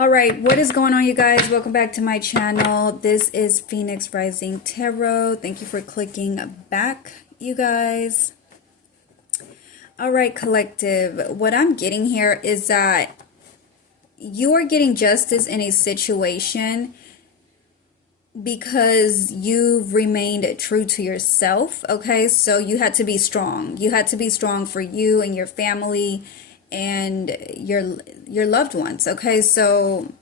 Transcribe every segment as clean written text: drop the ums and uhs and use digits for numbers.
All right, what is going on, you guys? Welcome back to my channel. This is Phoenix Rising Tarot. Thank you for clicking back, you guys. All right, collective, what I'm getting here is that you are getting justice in a situation because you've remained true to yourself. Okay, so you had to be strong. You had to be strong for you and your family and your loved ones. Okay, so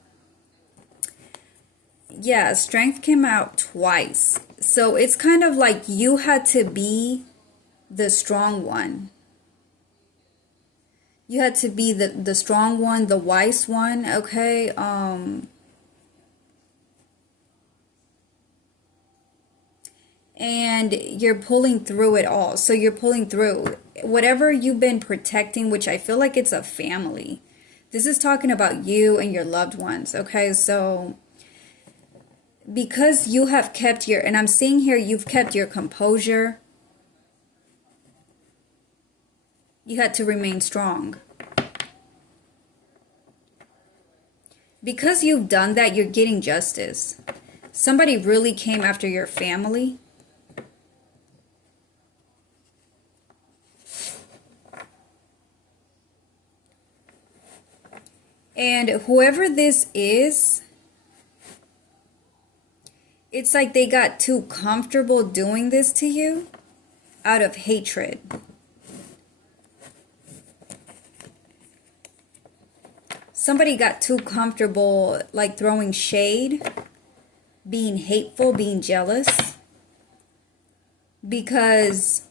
yeah, strength came out twice. So it's kind of like you had to be the strong one. You had to be the strong one, the wise one. Okay, and you're pulling through it all. So you're pulling through whatever you've been protecting, which I feel like it's a family. This is talking about you and your loved ones. Okay, so because you have kept your, and I'm seeing here, you've kept your composure. You had to remain strong. Because you've done that, you're getting justice. Somebody really came after your family. And whoever this is, it's like they got too comfortable doing this to you out of hatred. Somebody got too comfortable, like throwing shade, being hateful, being jealous, because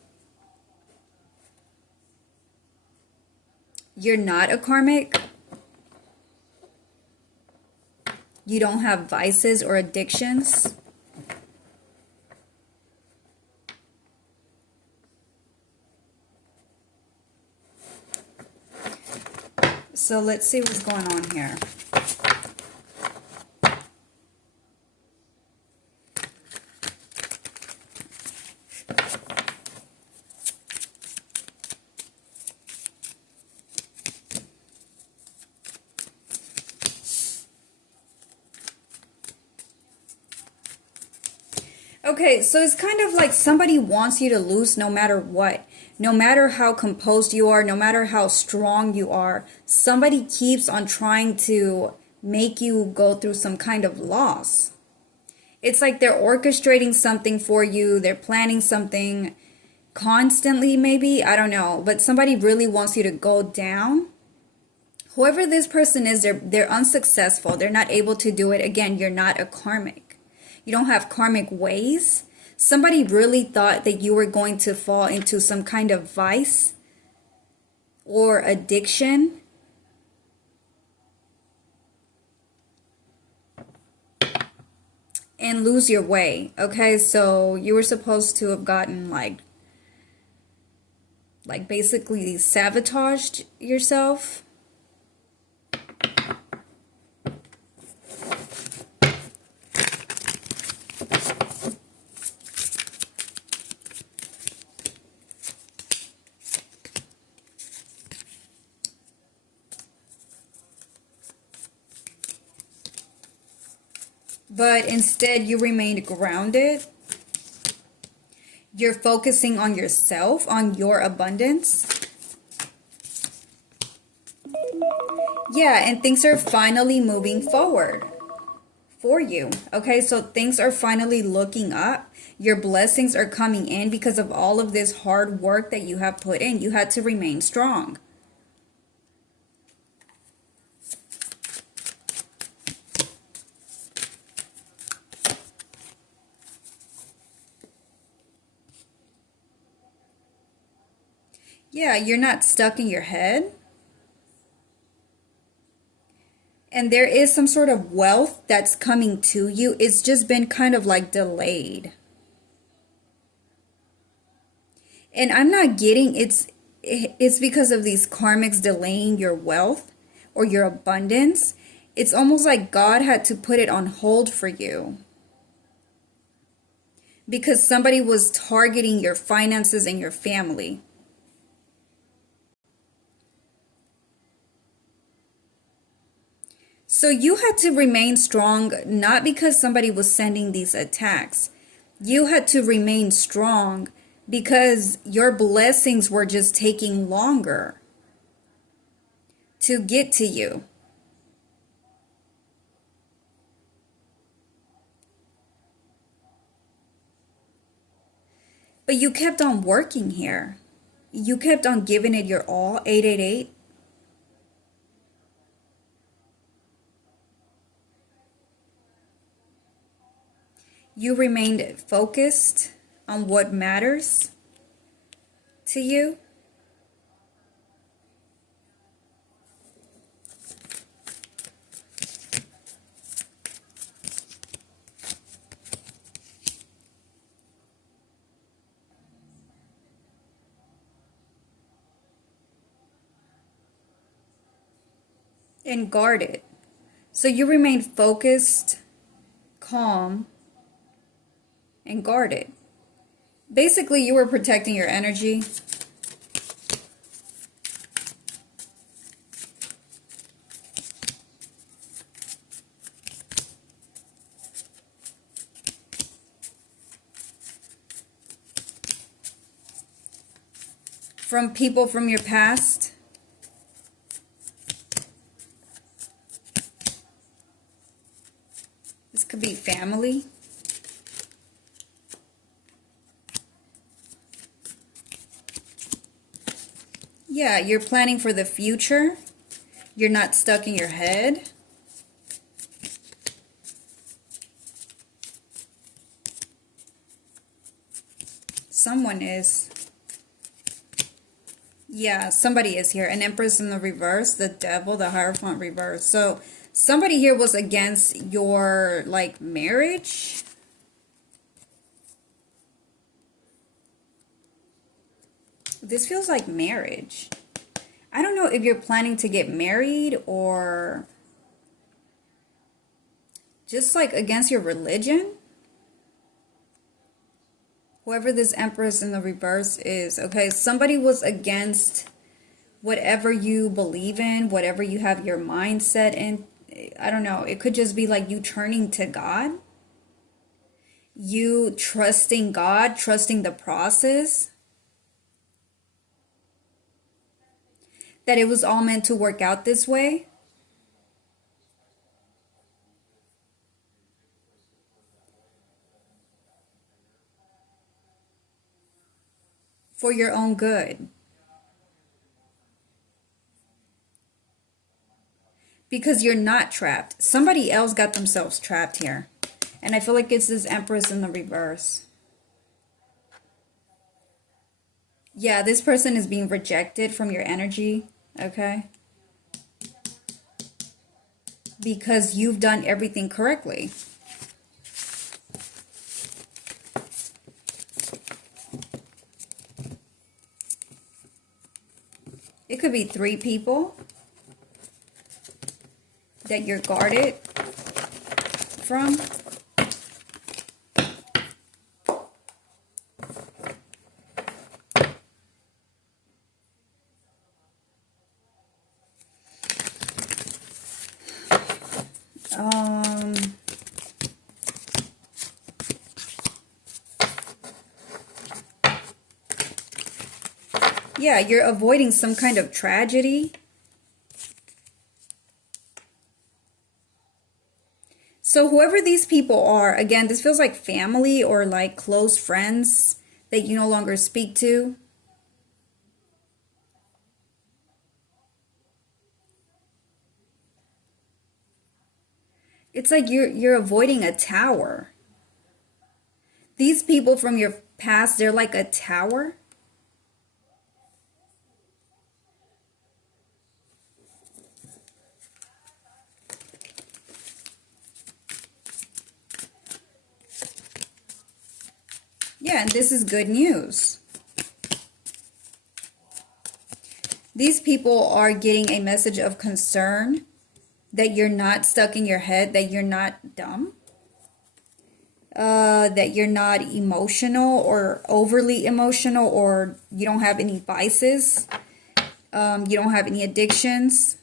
you're not a karmic. You don't have vices or addictions. So let's see what's going on here. Okay, so it's kind of like somebody wants you to lose no matter what. No matter how composed you are, no matter how strong you are, somebody keeps on trying to make you go through some kind of loss. It's like they're orchestrating something for you. They're planning something constantly, maybe. I don't know. But somebody really wants you to go down. Whoever this person is, they're unsuccessful. They're not able to do it. Again, you're not a karmic. You don't have karmic ways. Somebody really thought that you were going to fall into some kind of vice or addiction. And lose your way. Okay, so you were supposed to have gotten like basically sabotaged yourself. But instead, you remained grounded. You're focusing on yourself, on your abundance. Yeah, and things are finally moving forward for you. Okay, so things are finally looking up. Your blessings are coming in because of all of this hard work that you have put in. You had to remain strong. Yeah, you're not stuck in your head. And there is some sort of wealth that's coming to you. It's just been kind of like delayed. And I'm not getting it's because of these karmics delaying your wealth or your abundance. It's almost like God had to put it on hold for you. Because somebody was targeting your finances and your family. So you had to remain strong, not because somebody was sending these attacks. You had to remain strong because your blessings were just taking longer to get to you. But you kept on working here. You kept on giving it your all, 888. You remained focused on what matters to you. And guarded. So you remained focused, calm, and guarded. Basically, you were protecting your energy. From people from your past. This could be family. Yeah, you're planning for the future. You're not stuck in your head. Someone is. Yeah, somebody is here. An Empress in the reverse, the Devil, the Hierophant reverse. So somebody here was against your, like, marriage. This feels like marriage. I don't know if you're planning to get married or just like against your religion. Whoever this Empress in the reverse is. Okay, somebody was against whatever you believe in, whatever you have your mindset in. I don't know. It could just be like you turning to God. You trusting God, trusting the process. That it was all meant to work out this way. For your own good. Because you're not trapped. Somebody else got themselves trapped here. And I feel like it's this Empress in the reverse. Yeah, this person is being rejected from your energy. Okay? Because you've done everything correctly. It could be 3 people that you're guarded from. Yeah, you're avoiding some kind of tragedy. So whoever these people are, again, this feels like family or like close friends that you no longer speak to. It's like you're avoiding a tower. These people from your past, they're like a tower. Yeah, and this is good news. These people are getting a message of concern that you're not stuck in your head, that you're not dumb, that you're not emotional or overly emotional, or you don't have any vices, you don't have any addictions.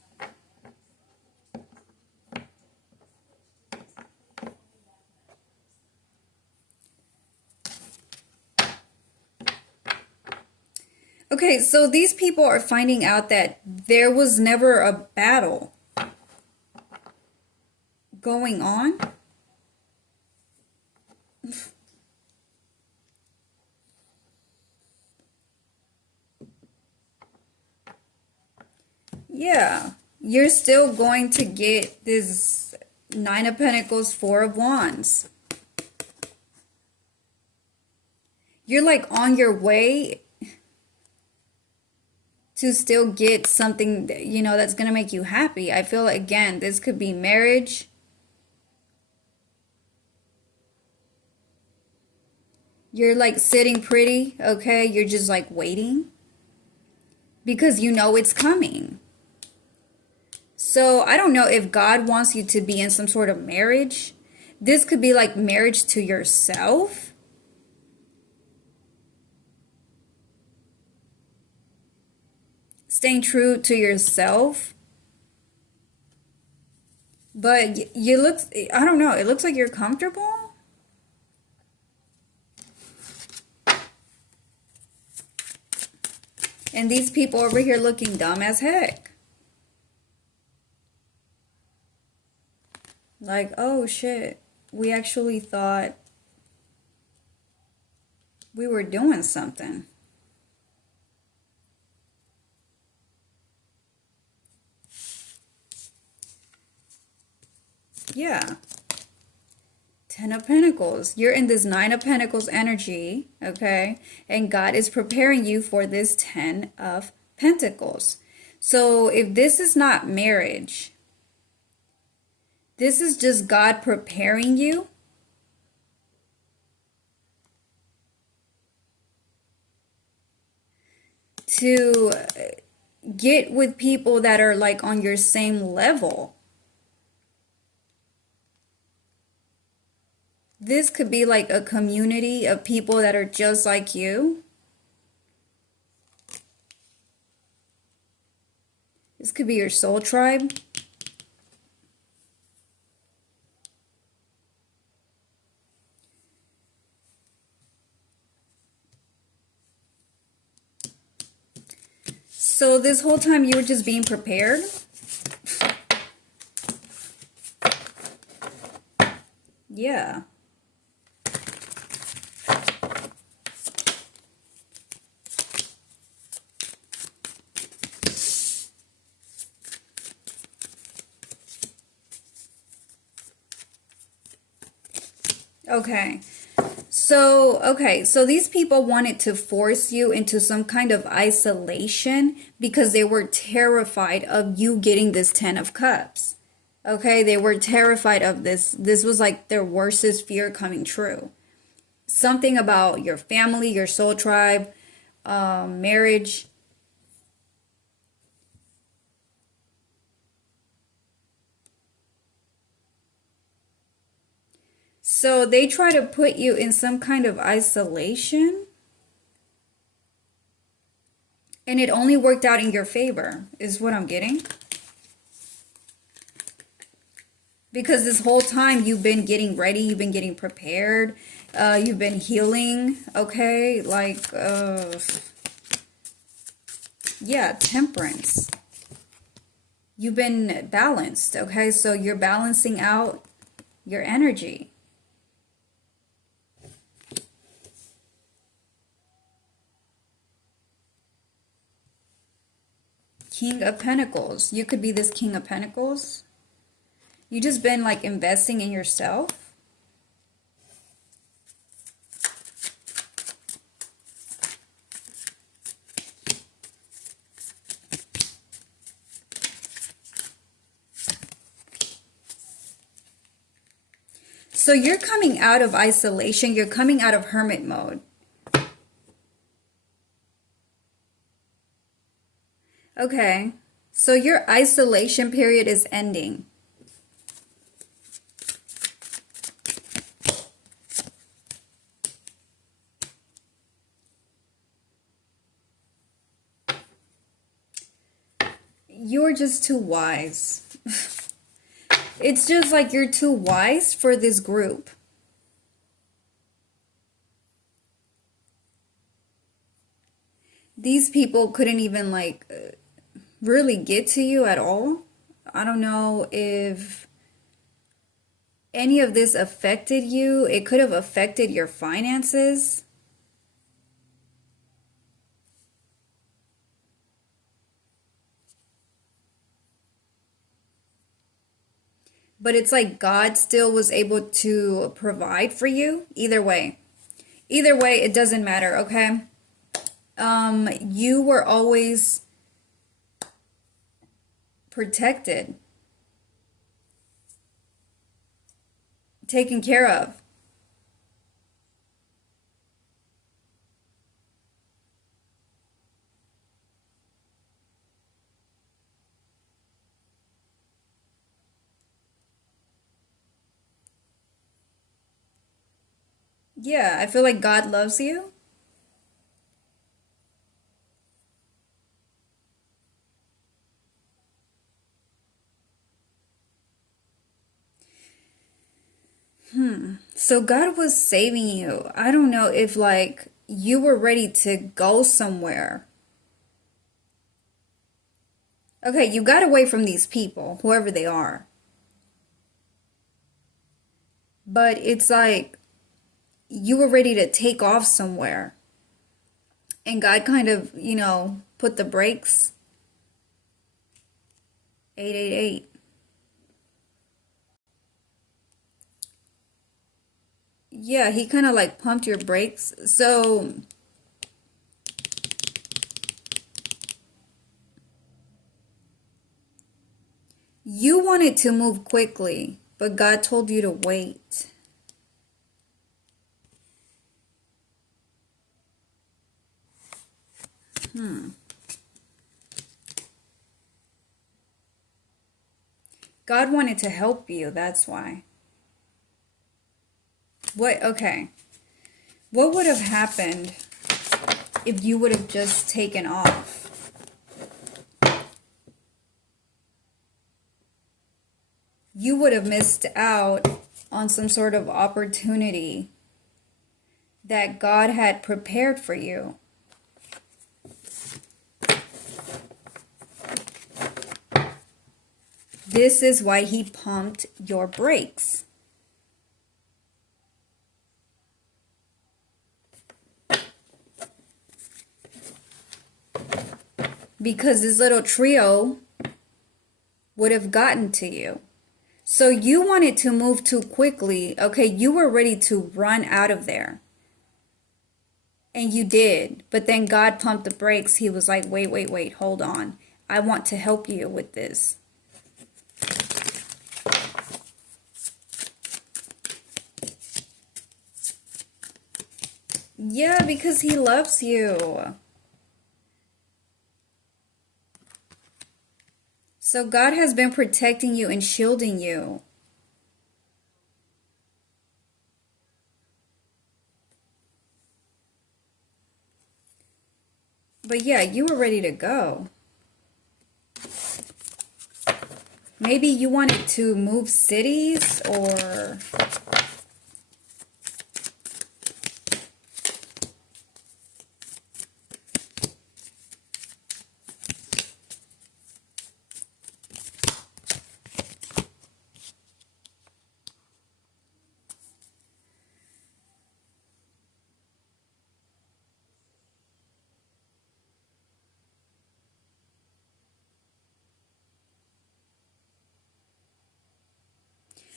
Okay, so these people are finding out that there was never a battle going on. Yeah, you're still going to get this Nine of Pentacles, Four of Wands. You're like on your way to still get something, you know, that's going to make you happy. I feel like, again, this could be marriage. You're like sitting pretty, okay? You're just like waiting because you know it's coming. So I don't know if God wants you to be in some sort of marriage. This could be like marriage to yourself. Staying true to yourself. But you look, I don't know, it looks like you're comfortable. And these people over here looking dumb as heck. Like, oh shit, we actually thought we were doing something. Yeah. Ten of Pentacles. You're in this Nine of Pentacles energy, okay? And God is preparing you for this Ten of Pentacles. So if this is not marriage, this is just God preparing you to get with people that are like on your same level. This could be like a community of people that are just like you. This could be your soul tribe. So this whole time you were just being prepared. Yeah. Okay. So these people wanted to force you into some kind of isolation because they were terrified of you getting this Ten of Cups. Okay, they were terrified of this. This was like their worstest fear coming true. Something about your family, your soul tribe, marriage. So they try to put you in some kind of isolation. And it only worked out in your favor, is what I'm getting. Because this whole time you've been getting ready, you've been getting prepared, you've been healing, okay? Like, yeah, temperance. You've been balanced, okay? So you're balancing out your energy. King of Pentacles. You could be this King of Pentacles. You just been like investing in yourself. So you're coming out of isolation. You're coming out of hermit mode. Okay. So your isolation period is ending. You're just too wise. It's just like you're too wise for this group. these people couldn't even like really get to you at all. I don't know if any of this affected you. It could have affected your finances. But it's like God still was able to provide for you. Either way. Either way, it doesn't matter, okay? You were always protected, taken care of. Yeah, I feel like God loves you. So God was saving you. I don't know if like you were ready to go somewhere. Okay, you got away from these people, whoever they are. But it's like you were ready to take off somewhere. And God kind of, put the brakes. 888. Yeah, he kind of like pumped your brakes. So you wanted to move quickly, but God told you to wait. God wanted to help you, that's why. Okay. What would have happened if you would have just taken off? You would have missed out on some sort of opportunity that God had prepared for you. This is why he pumped your brakes. Because this little trio would have gotten to you. So you wanted to move too quickly. Okay, you were ready to run out of there. And you did. But then God pumped the brakes. He was like, wait, hold on. I want to help you with this. Yeah, because he loves you. So God has been protecting you and shielding you. But yeah, you were ready to go. Maybe you wanted to move cities or...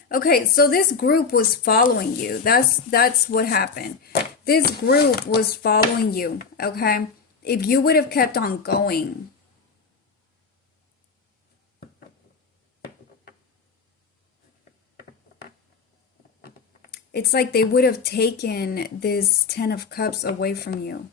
Okay, so this group was following you. That's what happened. This group was following you, okay? If you would have kept on going, it's like they would have taken this 10 of Cups away from you.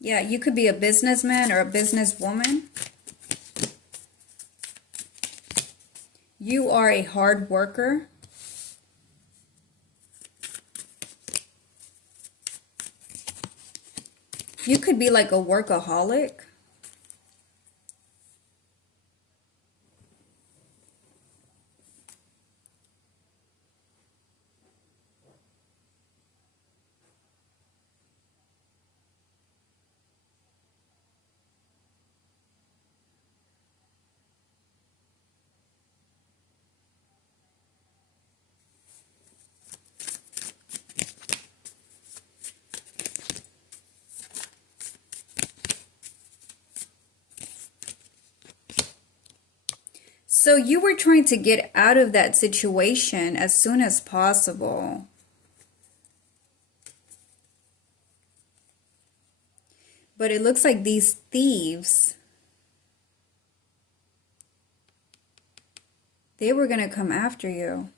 Yeah, you could be a businessman or a businesswoman. You are a hard worker. You could be like a workaholic. So you were trying to get out of that situation as soon as possible. But it looks like these thieves, they were going to come after you.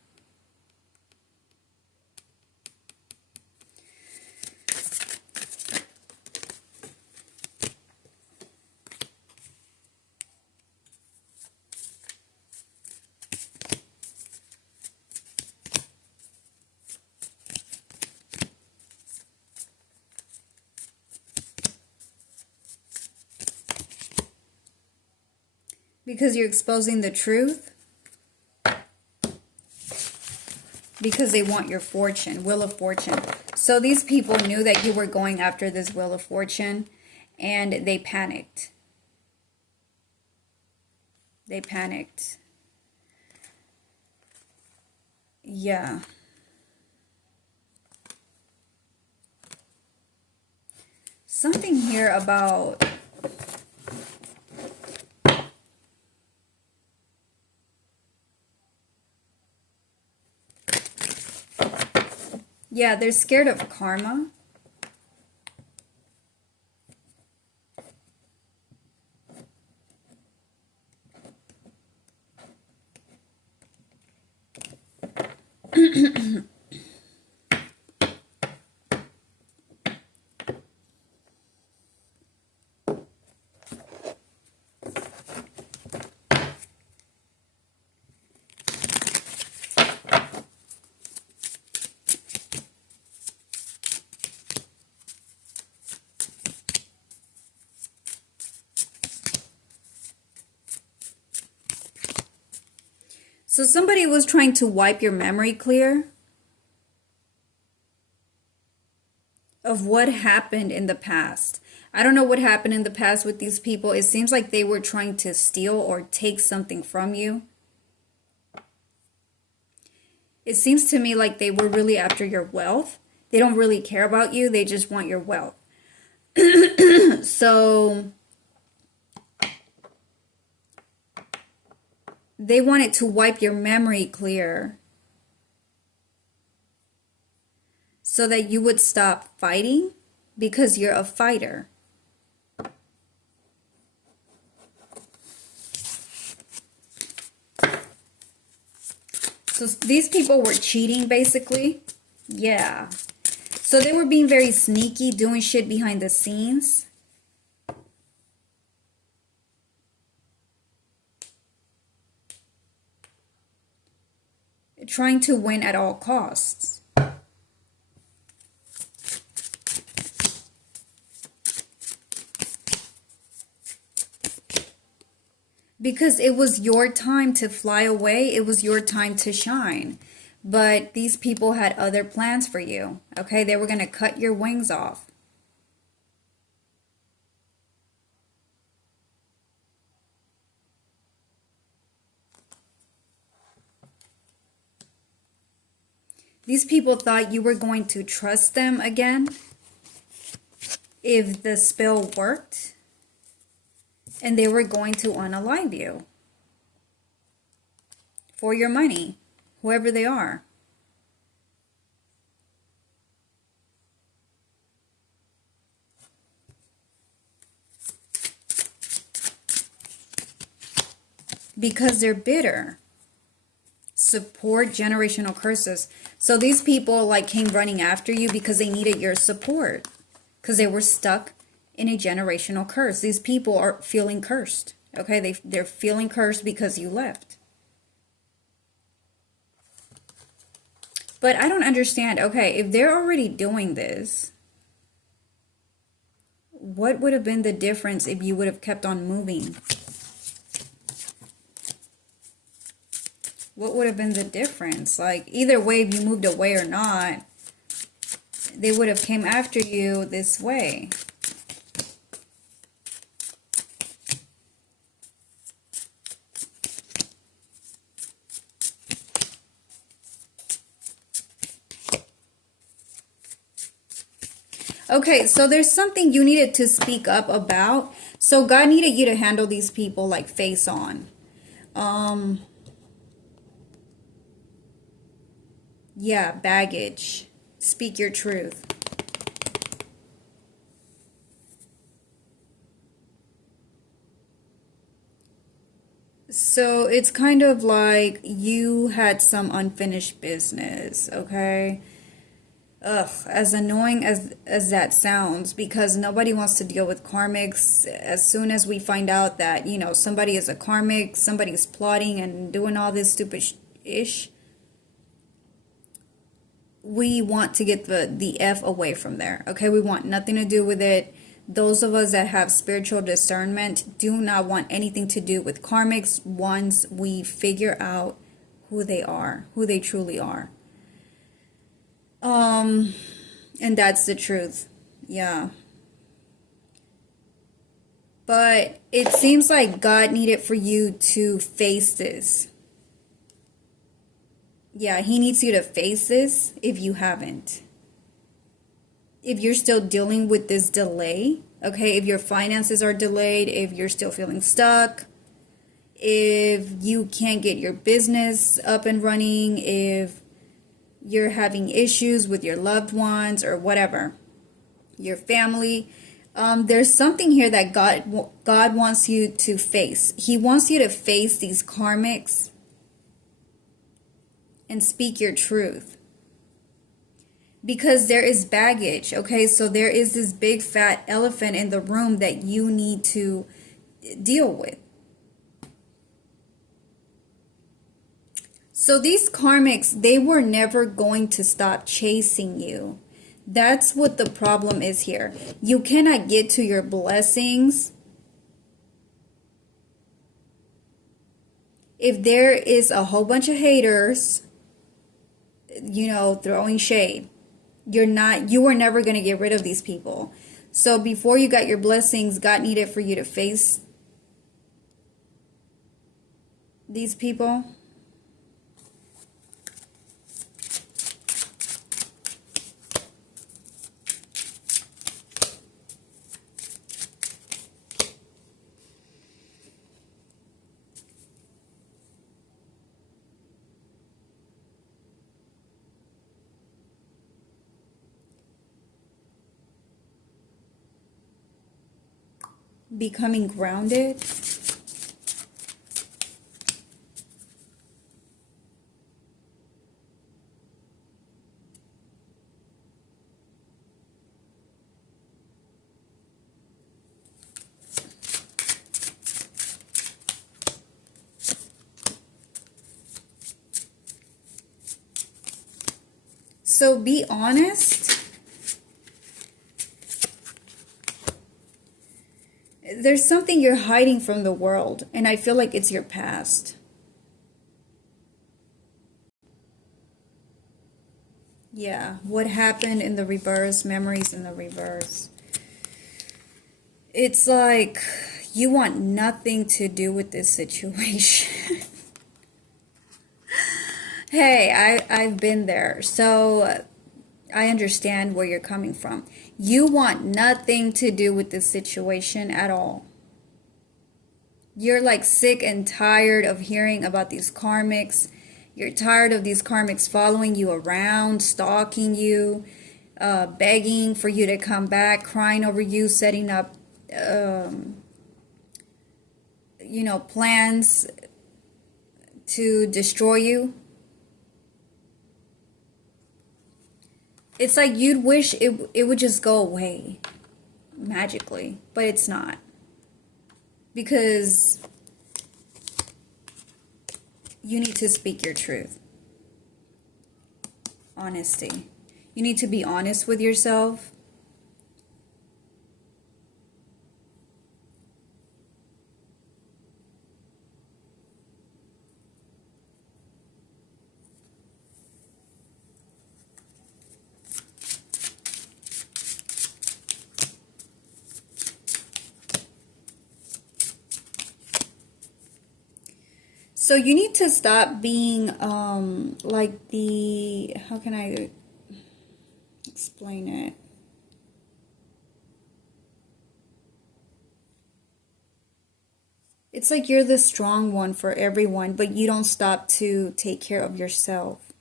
Because you're exposing the truth. Because they want your fortune, Wheel of Fortune. So these people knew that you were going after this Wheel of Fortune, and they panicked. They panicked. Yeah. Something here about... Yeah, they're scared of karma. So somebody was trying to wipe your memory clear of what happened in the past. I don't know what happened in the past with these people. It seems like they were trying to steal or take something from you. It seems to me like they were really after your wealth. They don't really care about you. They just want your wealth. So they wanted to wipe your memory clear so that you would stop fighting, because you're a fighter. So these people were cheating, basically. Yeah. So they were being very sneaky, doing shit behind the scenes. Trying to win at all costs. Because it was your time to fly away. It was your time to shine. But these people had other plans for you. Okay, they were going to cut your wings off. These people thought you were going to trust them again if the spell worked, and they were going to unalive you for your money, whoever they are. Because they're bitter. Support generational curses. So these people like came running after you because they needed your support, because they were stuck in a generational curse. These people are feeling cursed. Okay, they're feeling cursed because you left. But I don't understand. Okay, if they're already doing this, what would have been the difference if you would have kept on moving? What would have been the difference? Like, either way, if you moved away or not, they would have came after you this way. Okay, so there's something you needed to speak up about. So God needed you to handle these people like face on. Um, yeah, baggage. Speak your truth. So it's kind of like you had some unfinished business, okay? Ugh, as annoying as that sounds, because nobody wants to deal with karmics. As soon as we find out that, somebody is a karmic, somebody's plotting and doing all this stupid ish, we want to get the F away from there. Okay, we want nothing to do with it. Those of us that have spiritual discernment do not want anything to do with karmics once we figure out who they are, who they truly are. And that's the truth. Yeah. But it seems like God needed for you to face this. Yeah, he needs you to face this if you haven't. If you're still dealing with this delay, okay, if your finances are delayed, if you're still feeling stuck, if you can't get your business up and running, if you're having issues with your loved ones or whatever, your family, there's something here that God wants you to face. He wants you to face these karmics and speak your truth. Because there is baggage, okay? So there is this big fat elephant in the room that you need to deal with. So these karmics, they were never going to stop chasing you. That's what the problem is here. You cannot get to your blessings if there is a whole bunch of haters, throwing shade. You were never going to get rid of these people. So before you got your blessings, God needed for you to face these people. Becoming grounded. So be honest. There's something you're hiding from the world, and I feel like it's your past. Yeah, what happened in the reverse, memories in the reverse. It's like you want nothing to do with this situation. Hey, I've been there, so I understand where you're coming from. You want nothing to do with this situation at all. You're like sick and tired of hearing about these karmics. You're tired of these karmics following you around, stalking you, begging for you to come back, crying over you, setting up, plans to destroy you. It's like you'd wish it would just go away magically, but it's not. Because you need to speak your truth. Honesty. You need to be honest with yourself. So you need to stop being like how can I explain it? It's like you're the strong one for everyone, but you don't stop to take care of yourself,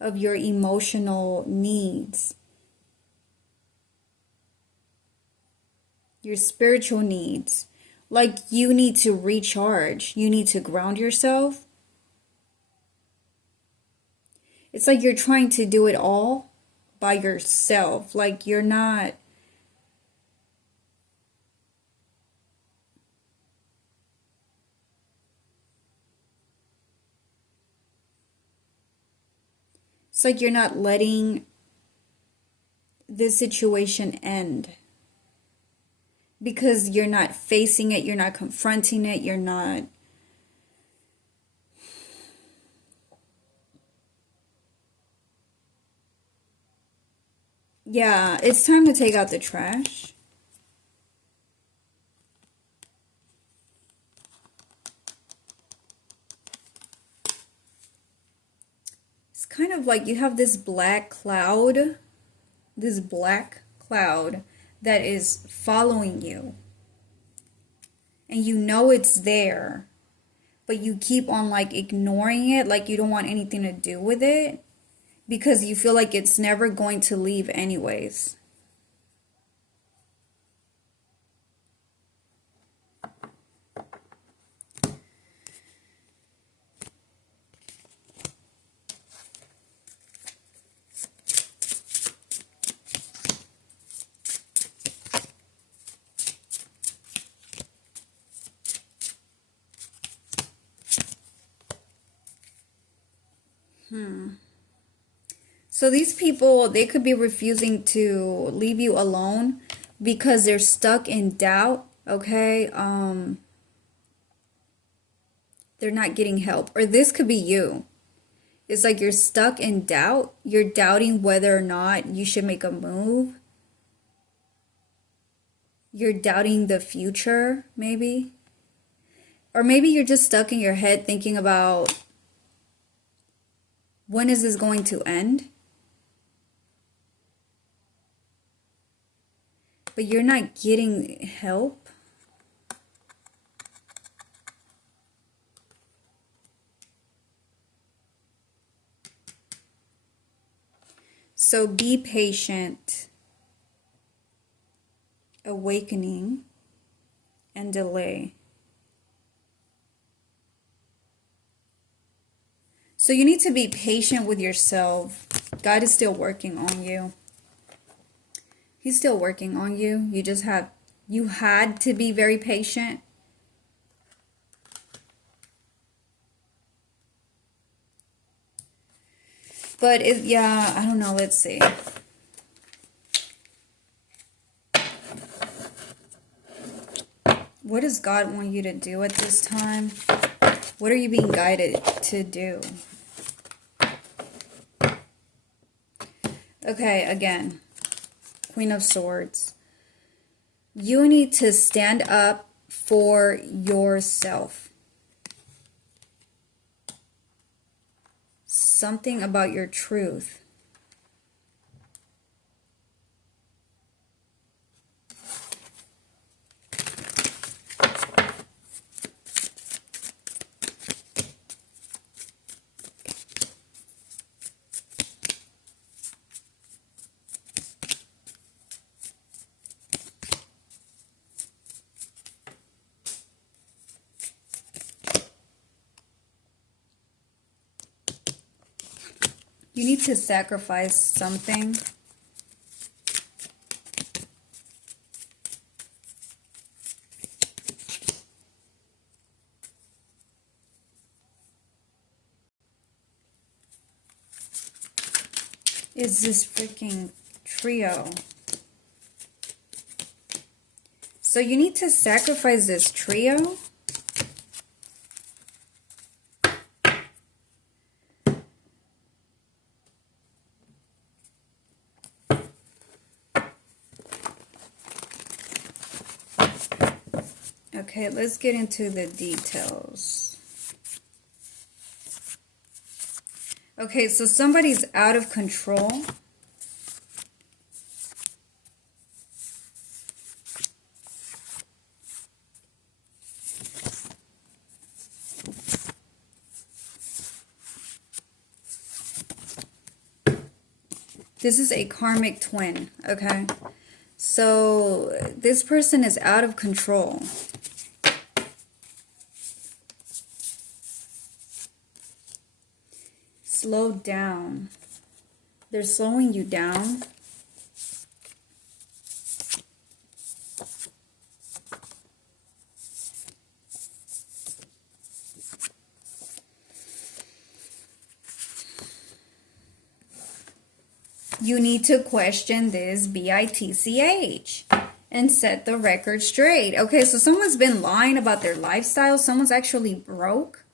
of your emotional needs, your spiritual needs. Like you need to recharge, you need to ground yourself. It's like you're trying to do it all by yourself. Like you're not. It's like you're not letting this situation end. Because you're not facing it, you're not confronting it, you're not. Yeah, it's time to take out the trash. It's kind of like you have this black cloud that is following you. And you know it's there, but you keep on like ignoring it, like you don't want anything to do with it because you feel like it's never going to leave anyways. So these people, they could be refusing to leave you alone because they're stuck in doubt, okay? They're not getting help. Or this could be you. It's like you're stuck in doubt. You're doubting whether or not you should make a move. You're doubting the future, maybe. Or maybe you're just stuck in your head thinking about when is this going to end? But you're not getting help. So be patient, awakening, and delay. So you need to be patient with yourself. God is still working on you. He's still working on you. You had to be very patient. But yeah, I don't know. Let's see. What does God want you to do at this time? What are you being guided to do? Okay, again, Queen of Swords. You need to stand up for yourself. Something about your truth. You need to sacrifice something. Is this freaking trio? So you need to sacrifice this trio. Okay, let's get into the details. Okay, so somebody's out of control. This is a karmic twin, okay? So this person is out of control. Slow down. They're slowing you down. You need to question this BITCH and set the record straight. Okay, so someone's been lying about their lifestyle. Someone's actually broke.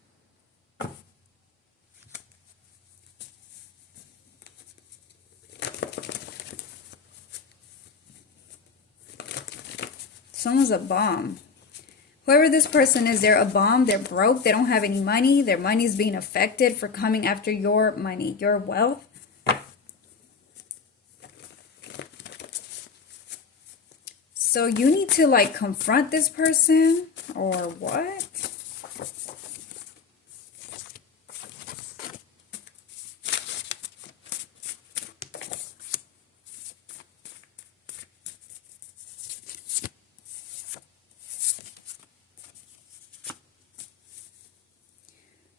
Someone's a bum. Whoever this person is, they're a bum. They're broke. They don't have any money. Their money's being affected for coming after your money, your wealth. So you need to like confront this person or what?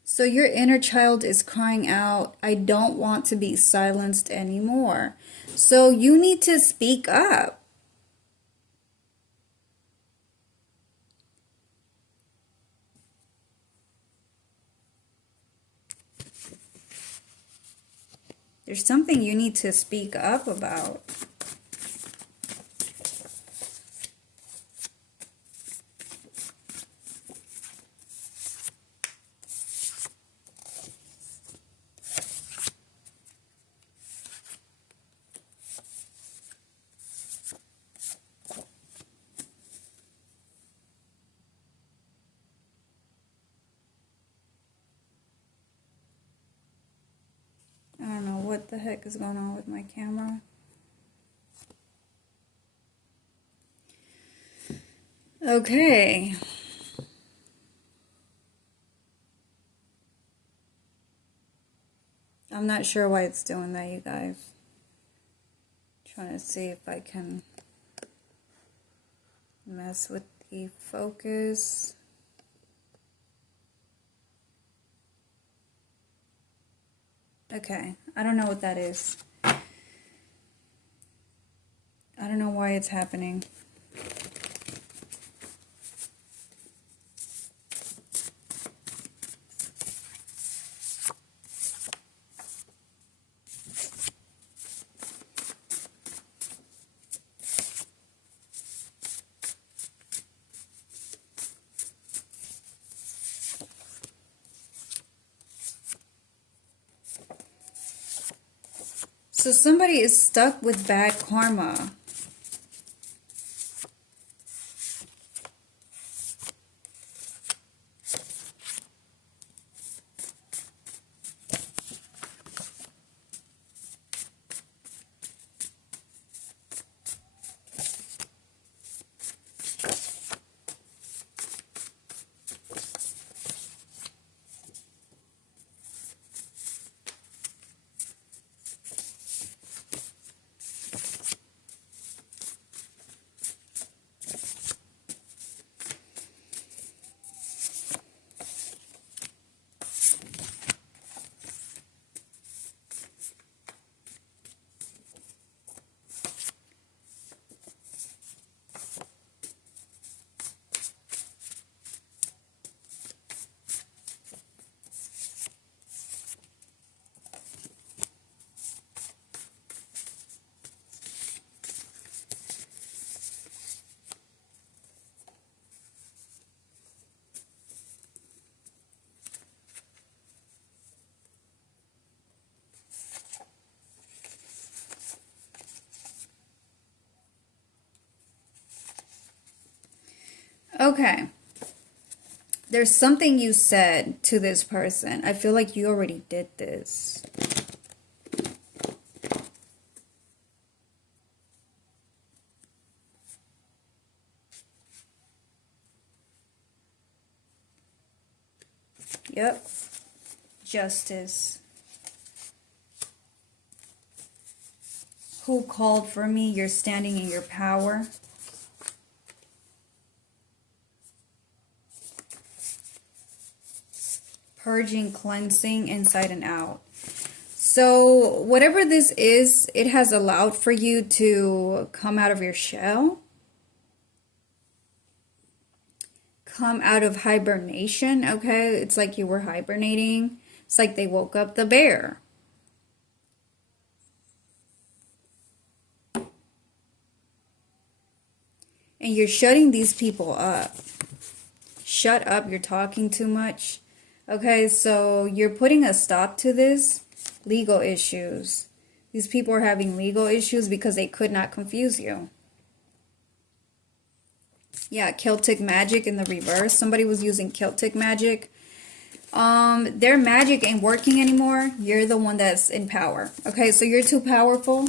So your inner child is crying out, I don't want to be silenced anymore. So you need to speak up. There's something you need to speak up about. I don't know what the heck is going on with my camera. Okay. I'm not sure why it's doing that, you guys. Trying to see if I can mess with the focus. Okay, I don't know what that is. I don't know why it's happening. So somebody is stuck with bad karma. Okay. There's something you said to this person. I feel like you already did this. Yep. Justice. Who called for me? You're standing in your power. Purging, cleansing, inside and out. So whatever this is, it has allowed for you to come out of your shell. Come out of hibernation, okay? It's like you were hibernating. It's like they woke up the bear. And you're shutting these people up. Shut up, you're talking too much. Okay, so you're putting a stop to this. Legal issues. These people are having legal issues because they could not confuse you. Yeah, Celtic magic in the reverse. Somebody was using Celtic magic. Their magic ain't working anymore. You're the one that's in power. Okay, so you're too powerful.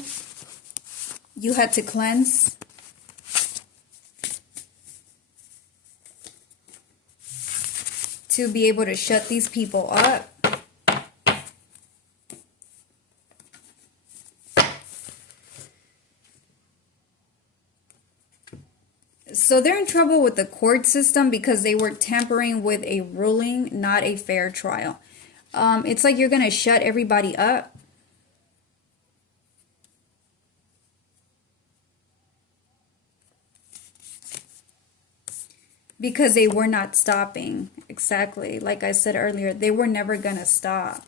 You had to cleanse. To be able to shut these people up. So they're in trouble with the court system because they were tampering with a ruling, not a fair trial. It's like you're going to shut everybody up. Because they were not stopping. Exactly. Like I said earlier, they were never going to stop.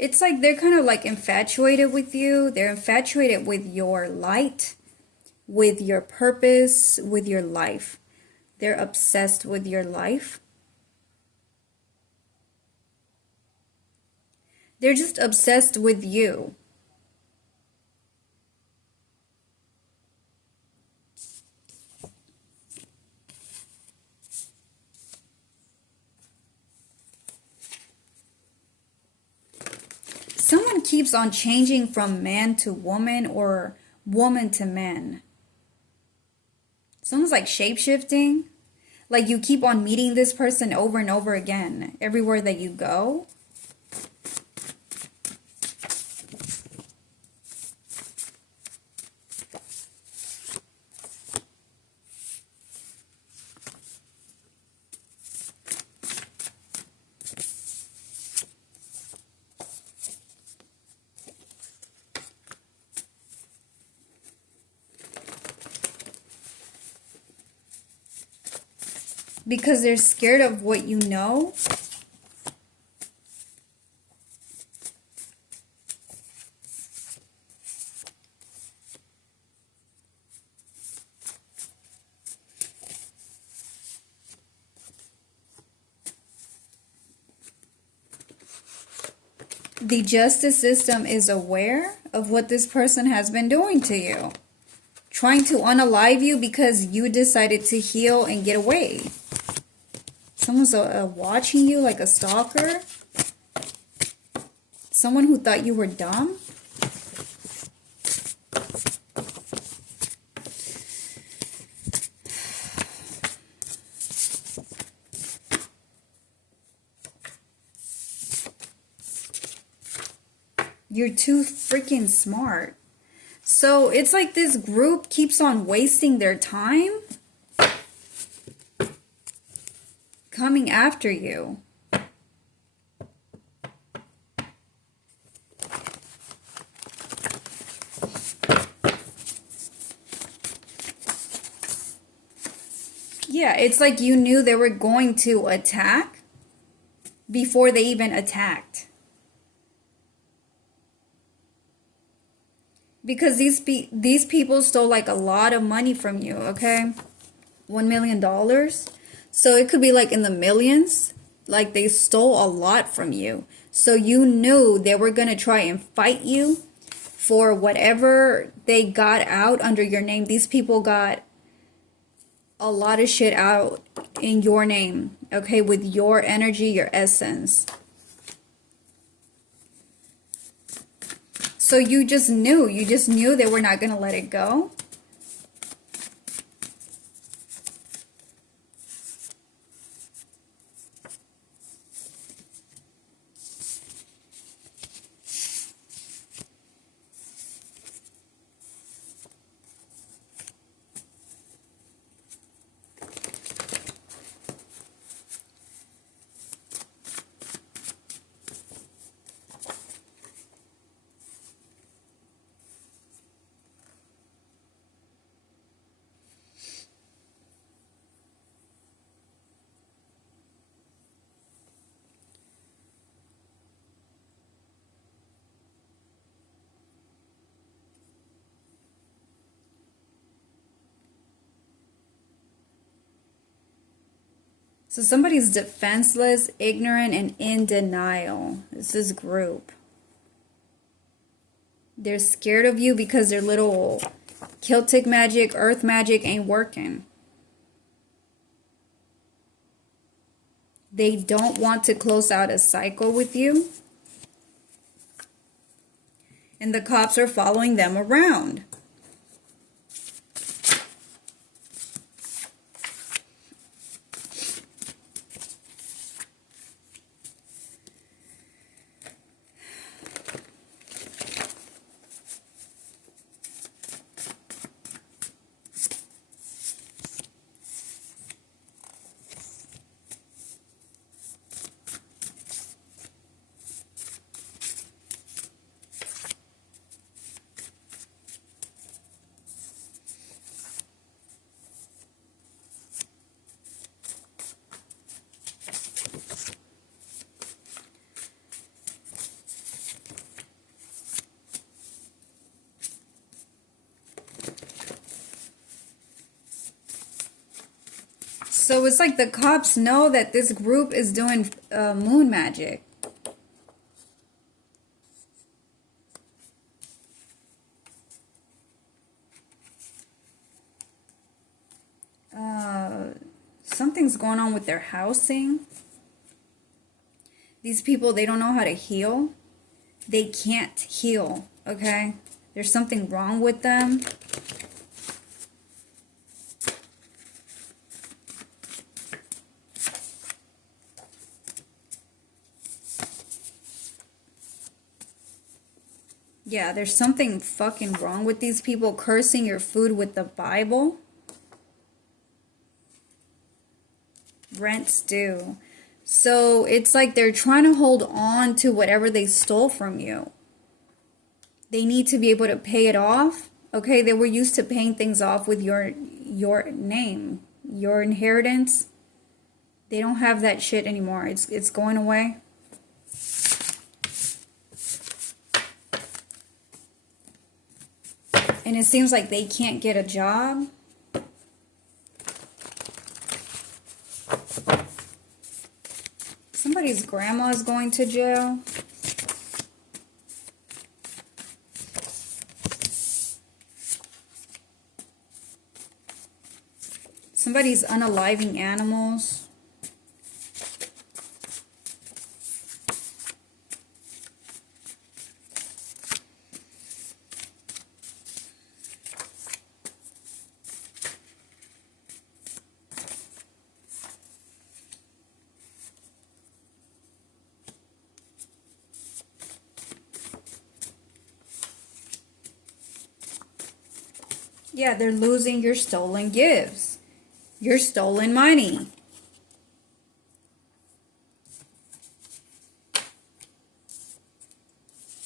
It's like they're kind of like infatuated with you. They're infatuated with your light, with your purpose, with your life. They're obsessed with your life. They're just obsessed with you. Someone keeps on changing from man to woman or woman to man. Someone's like shape-shifting. Like you keep on meeting this person over and over again everywhere that you go. Because they're scared of what you know. The justice system is aware of what this person has been doing to you. Trying to unalive you because you decided to heal and get away. Someone's watching you like a stalker. Someone who thought you were dumb. You're too freaking smart. So it's like this group keeps on wasting their time coming after you. Yeah, it's like you knew they were going to attack before they even attacked. Because these people stole like a lot of money from you, okay? $1 million. So it could be like in the millions. Like they stole a lot from you. So you knew they were going to try and fight you for whatever they got out under your name. These people got a lot of shit out in your name, okay, with your energy, your essence. So you just knew they were not going to let it go. So somebody's defenseless, ignorant, and in denial. It's this group. They're scared of you because their little Celtic magic, earth magic ain't working. They don't want to close out a cycle with you. And the cops are following them around. So it's like the cops know that this group is doing moon magic. Something's going on with their housing. These people, they don't know how to heal. They can't heal, okay? There's something wrong with them. Yeah, there's something fucking wrong with these people cursing your food with the Bible. Rent's due. So it's like they're trying to hold on to whatever they stole from you. They need to be able to pay it off. Okay, they were used to paying things off with your name, your inheritance. They don't have that shit anymore. It's going away. And it seems like they can't get a job. Somebody's grandma is going to jail. Somebody's unaliving animals. Yeah, they're losing your stolen gifts. Your stolen money.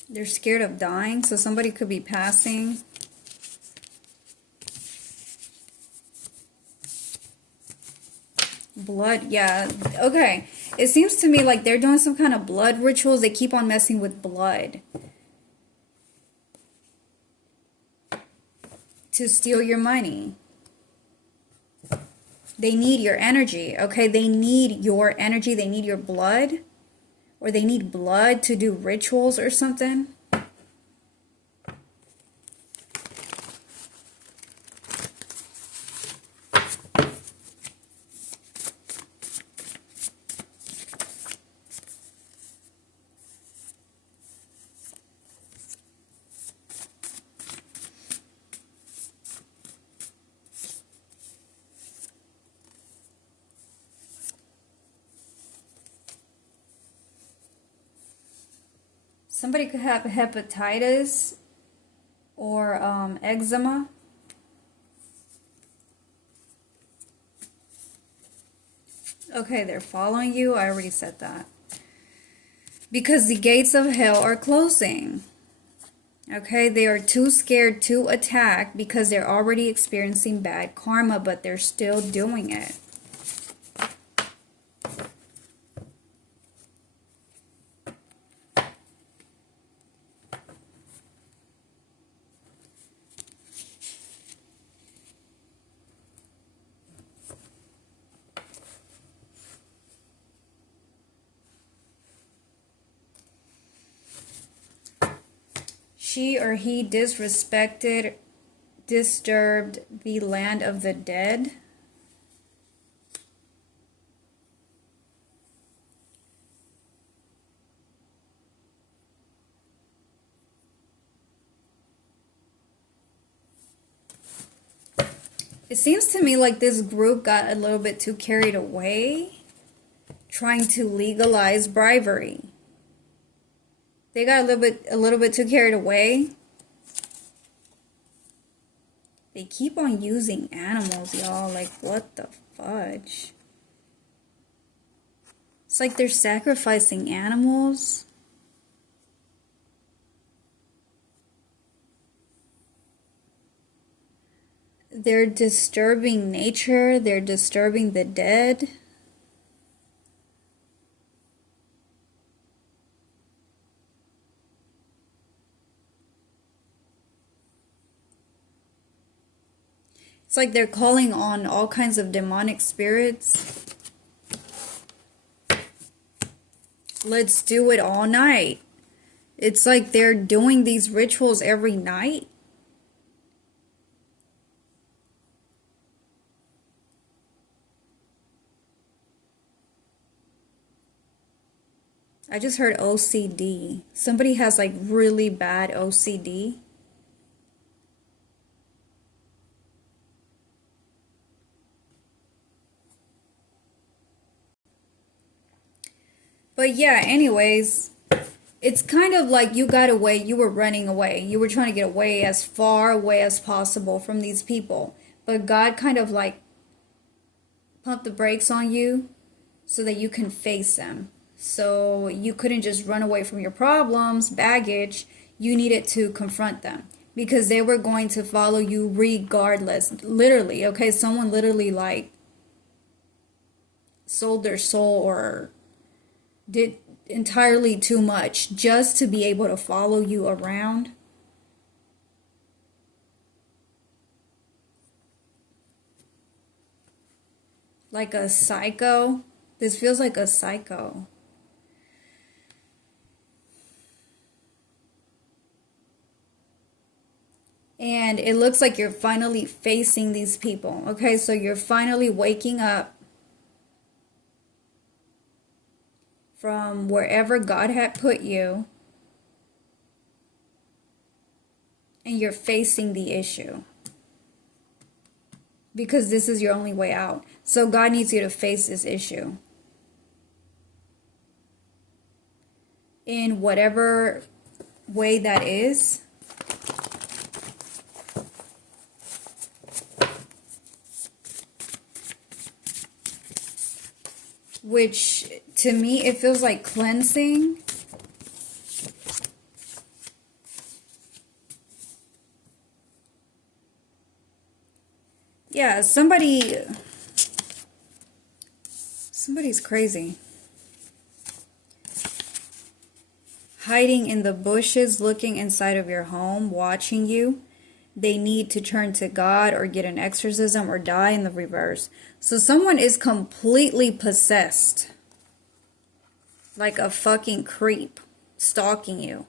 They're scared of dying, so somebody could be passing. Blood, yeah. Okay. It seems to me like they're doing some kind of blood rituals. They keep on messing with blood. To steal your money. They need your energy, okay? They need your energy. They need your blood. or they need blood to do rituals or something. Somebody could have hepatitis or eczema. Okay, they're following you. I already said that. Because the gates of hell are closing. Okay, they are too scared to attack because they're already experiencing bad karma, but they're still doing it. She or he disrespected, disturbed the land of the dead. It seems to me like this group got a little bit too carried away, trying to legalize bribery. They got a little bit too carried away. They keep on using animals, y'all. Like, what the fudge? It's like they're sacrificing animals. They're disturbing nature. They're disturbing the dead. It's like they're calling on all kinds of demonic spirits. Let's do it all night. It's like they're doing these rituals every night. I just heard OCD. Somebody has like really bad OCD. But yeah, anyways, it's kind of like you got away, you were running away. You were trying to get away as far away as possible from these people. But God kind of like pumped the brakes on you so that you can face them. So you couldn't just run away from your problems, baggage. You needed to confront them because they were going to follow you regardless. Literally, okay? Someone literally like sold their soul or did entirely too much just to be able to follow you around. Like a psycho. This feels like a psycho. And it looks like you're finally facing these people. Okay, so you're finally waking up from wherever God had put you, and you're facing the issue because this is your only way out. So God needs you to face this issue in whatever way that is. Which, to me, it feels like cleansing. Yeah, somebody's crazy. Hiding in the bushes, looking inside of your home, watching you. They need to turn to God or get an exorcism or die in the reverse. So someone is completely possessed. like a fucking creep stalking you.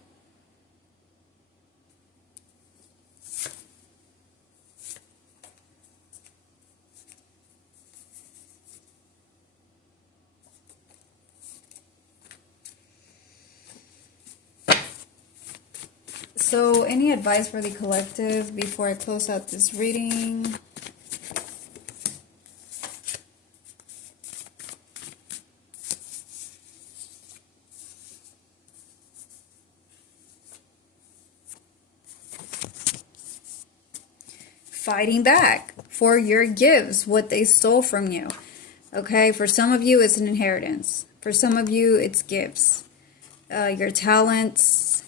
So, any advice for the collective before I close out this reading? Fighting back for your gifts, what they stole from you. Okay, for some of you, it's an inheritance. For some of you, it's gifts. Your talents,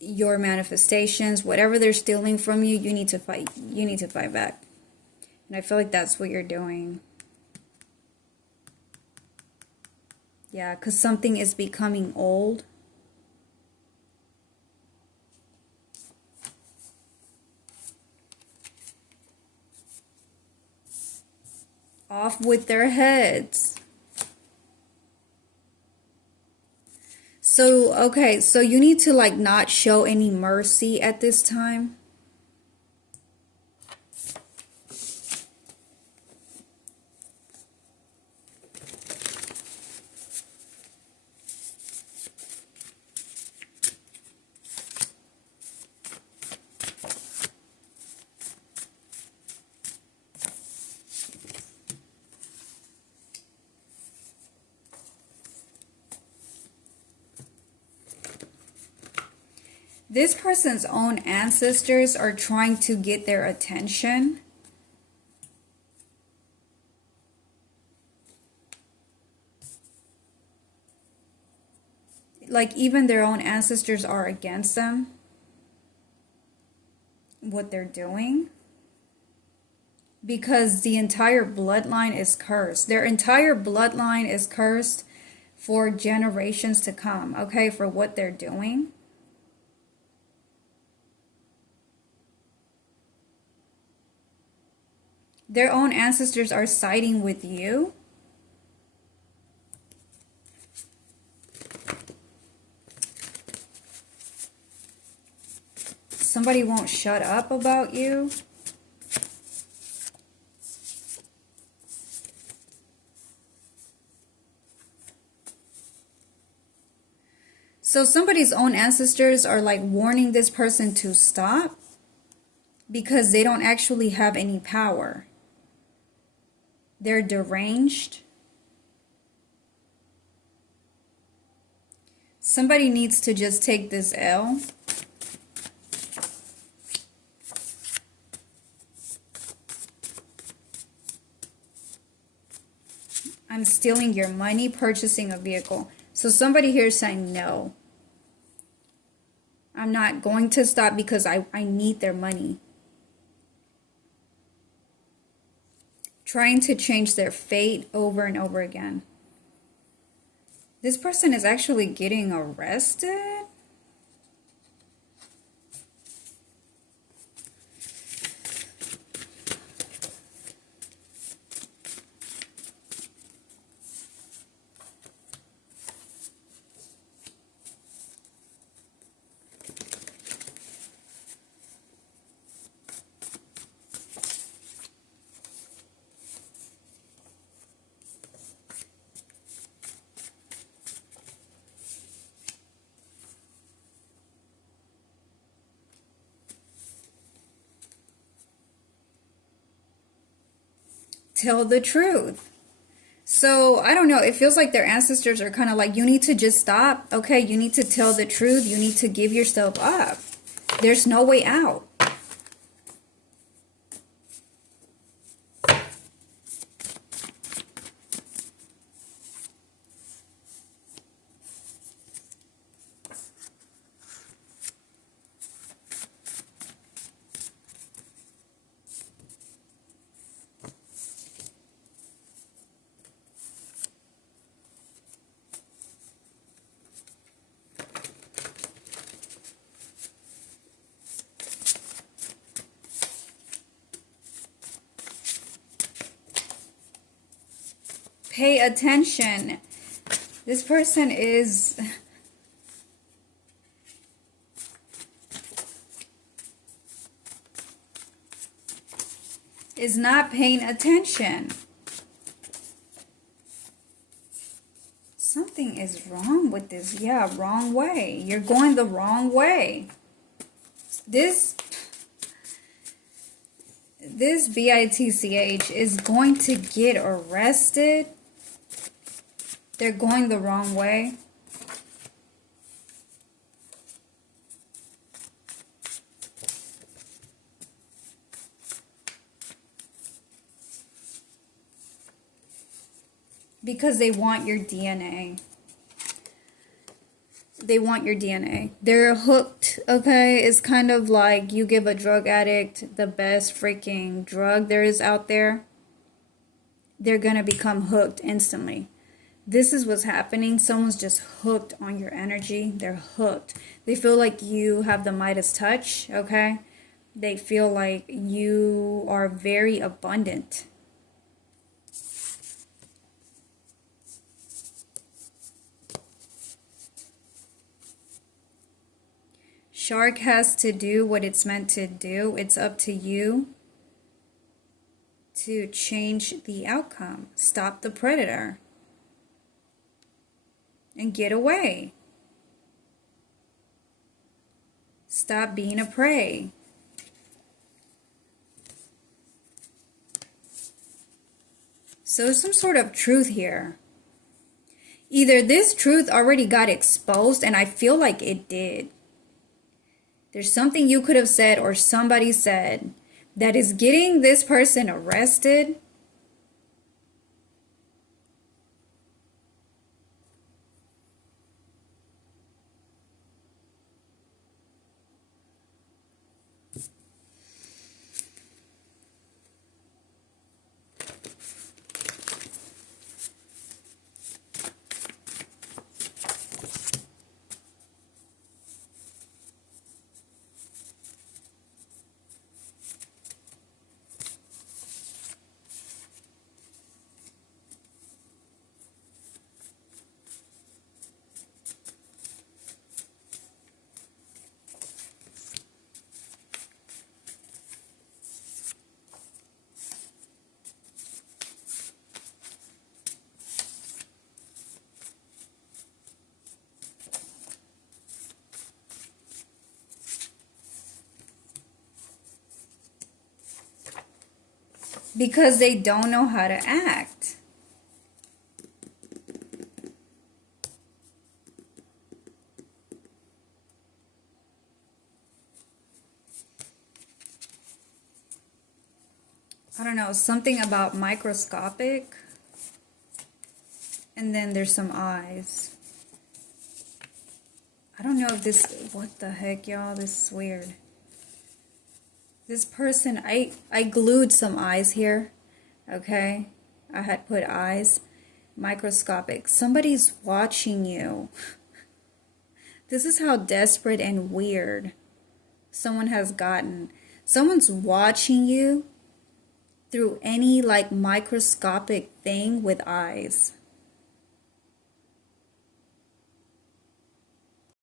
your manifestations, whatever they're stealing from you, you need to fight. You need to fight back. And I feel like that's what you're doing. Yeah, because something is becoming old. Off with their heads. So, okay, so you need to like not show any mercy at this time. This person's own ancestors are trying to get their attention. Like even their own ancestors are against them. What they're doing. Because the entire bloodline is cursed. Their entire bloodline is cursed for generations to come. Okay, for what they're doing. Their own ancestors are siding with you. Somebody won't shut up about you. So somebody's own ancestors are like warning this person to stop because they don't actually have any power. They're deranged. Somebody needs to just take this L. I'm stealing your money, purchasing a vehicle. So somebody here is saying no. I'm not going to stop because I need their money. Trying to change their fate over and over again. This person is actually getting arrested. Tell the truth. So, I don't know. It feels like their ancestors are kind of like, you need to just stop. Okay, you need to tell the truth. You need to give yourself up. There's no way out. Pay attention. This person is not paying attention. Something is wrong with this. Yeah, wrong way. You're going the wrong way. This BITCH is going to get arrested. They're going the wrong way. Because they want your DNA. They want your DNA. They're hooked, okay? It's kind of like you give a drug addict the best freaking drug there is out there. They're going to become hooked instantly. This is what's happening. Someone's just hooked on your energy. They're hooked. They feel like you have the Midas touch, okay? They feel like you are very abundant. Shark has to do what it's meant to do. It's up to you to change the outcome. Stop the predator. And get away. Stop being a prey. So there's some sort of truth here. Either this truth already got exposed, and I feel like it did. There's something you could have said or somebody said that is getting this person arrested. Because they don't know how to act. I don't know, something about microscopic. And then there's some eyes. I don't know if this, what the heck, y'all? This is weird. This person, I glued some eyes here, okay? I had put eyes, microscopic. Somebody's watching you. This is how desperate and weird someone has gotten. Someone's watching you through any like microscopic thing with eyes.